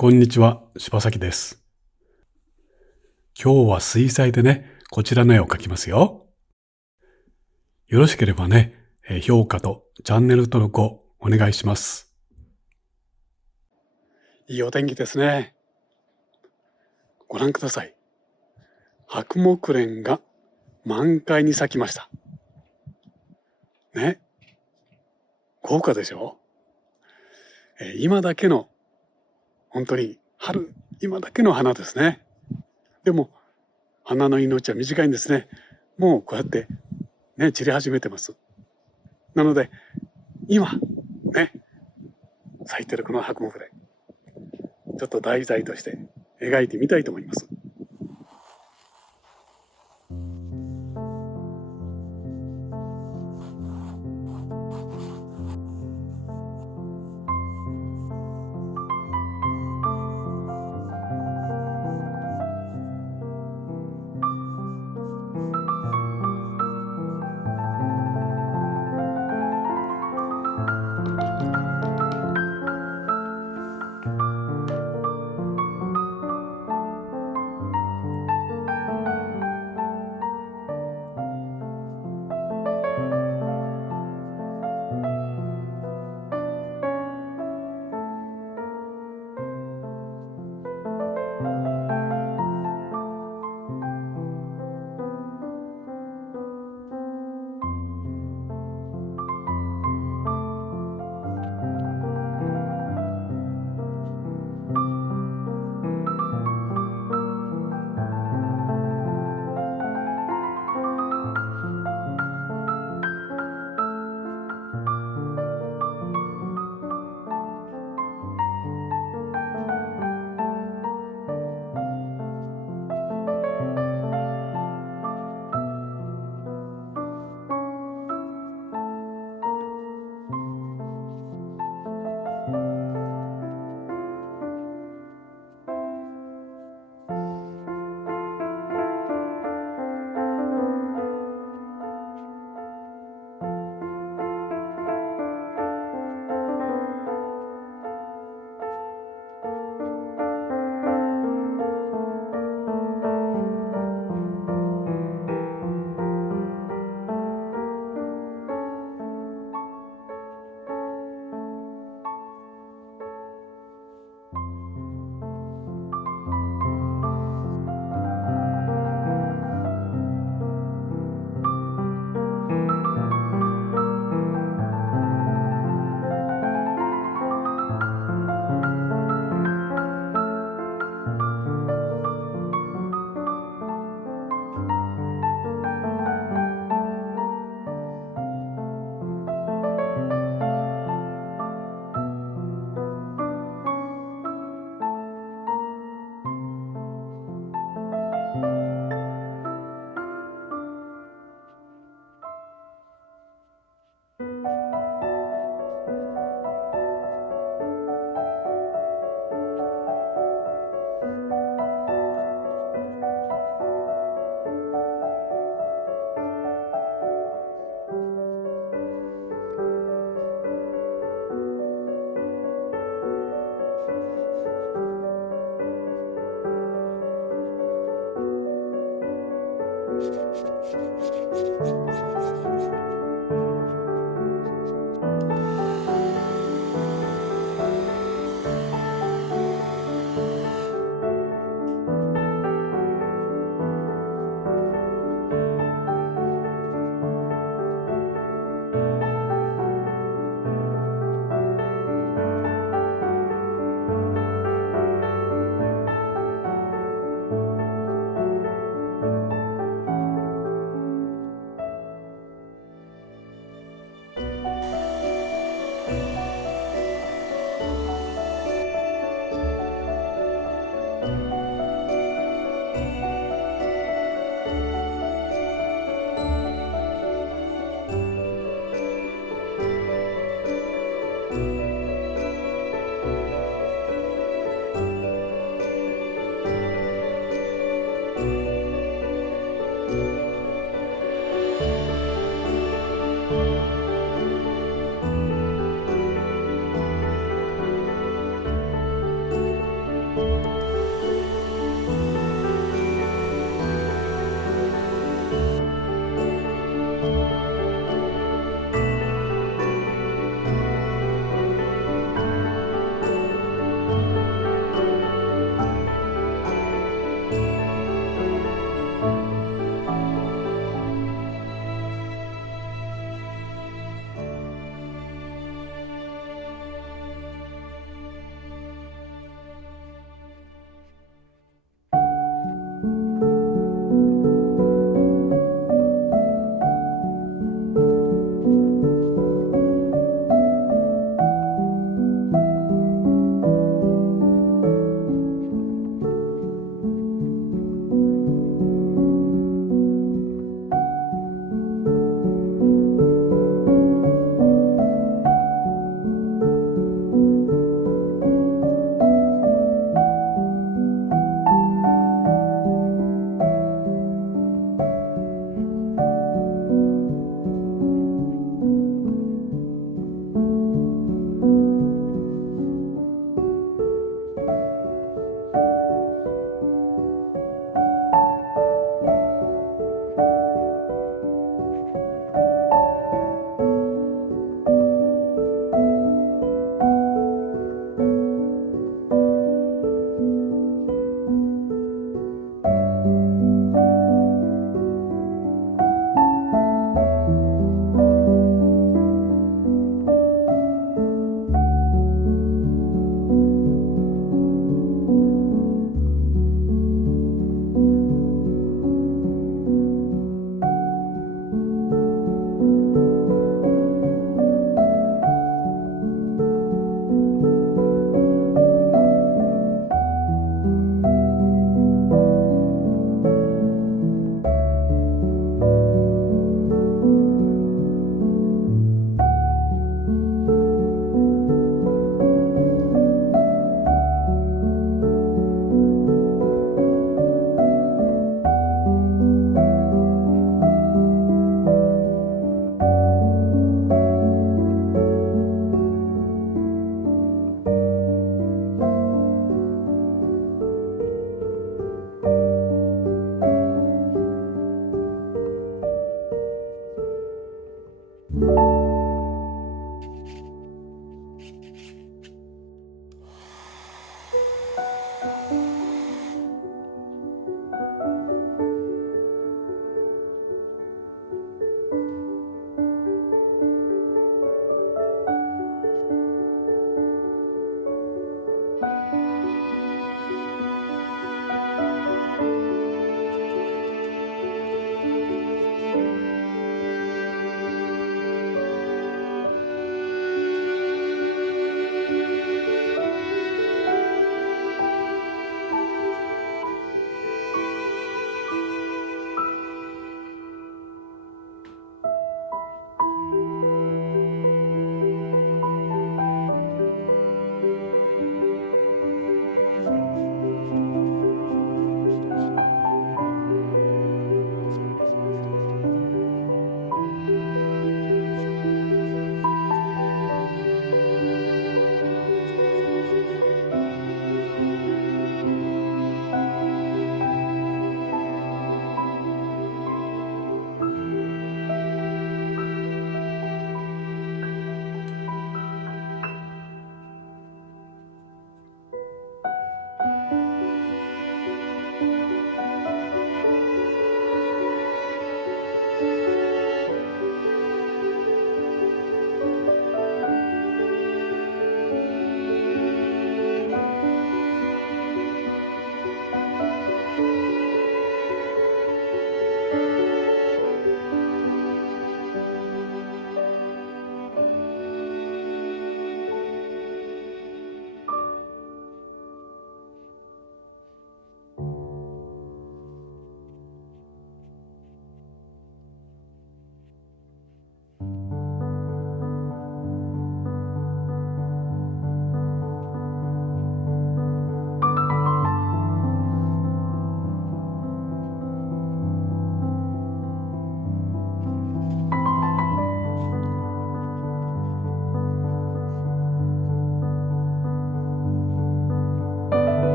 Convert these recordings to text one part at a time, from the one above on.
こんにちは、柴崎です。今日は水彩でね、こちらの絵を描きますよ。よろしければね、評価とチャンネル登録をお願いします。いいお天気ですね。ご覧ください。白木蓮が満開に咲きました。ね、豪華でしょ。今だけの、本当に春、今だけの花ですね。でも、花の命は短いんですね。もうこうやってね、散り始めてます。なので、今、ね、咲いてるこの白木蓮、ちょっと題材として描いてみたいと思います。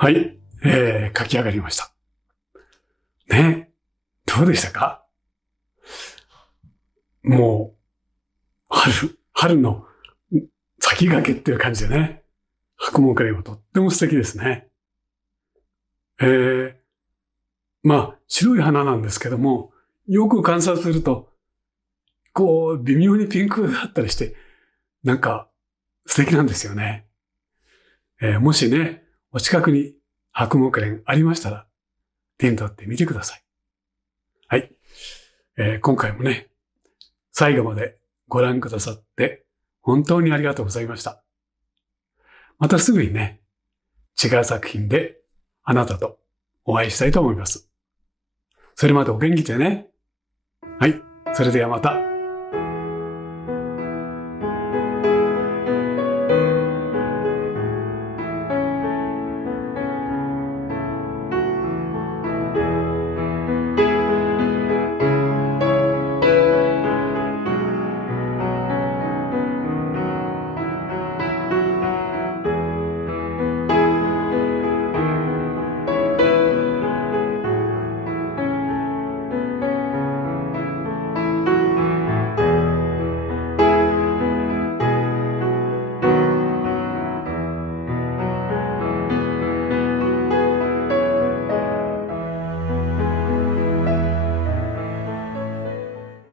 はい、書き上がりました。ね、どうでしたか？もう、春の先駆けっていう感じでね、白毛花蓮はとっても素敵ですね。まあ、白い花なんですけども、よく観察すると、こう、微妙にピンクだったりして、なんか素敵なんですよね。もしね、お近くに白毛花蓮ありましたら、手に取ってみてください。はい。今回もね、最後までご覧くださって本当にありがとうございました。またすぐにね、違う作品であなたとお会いしたいと思います。それまでお元気でね。はい。それではまた。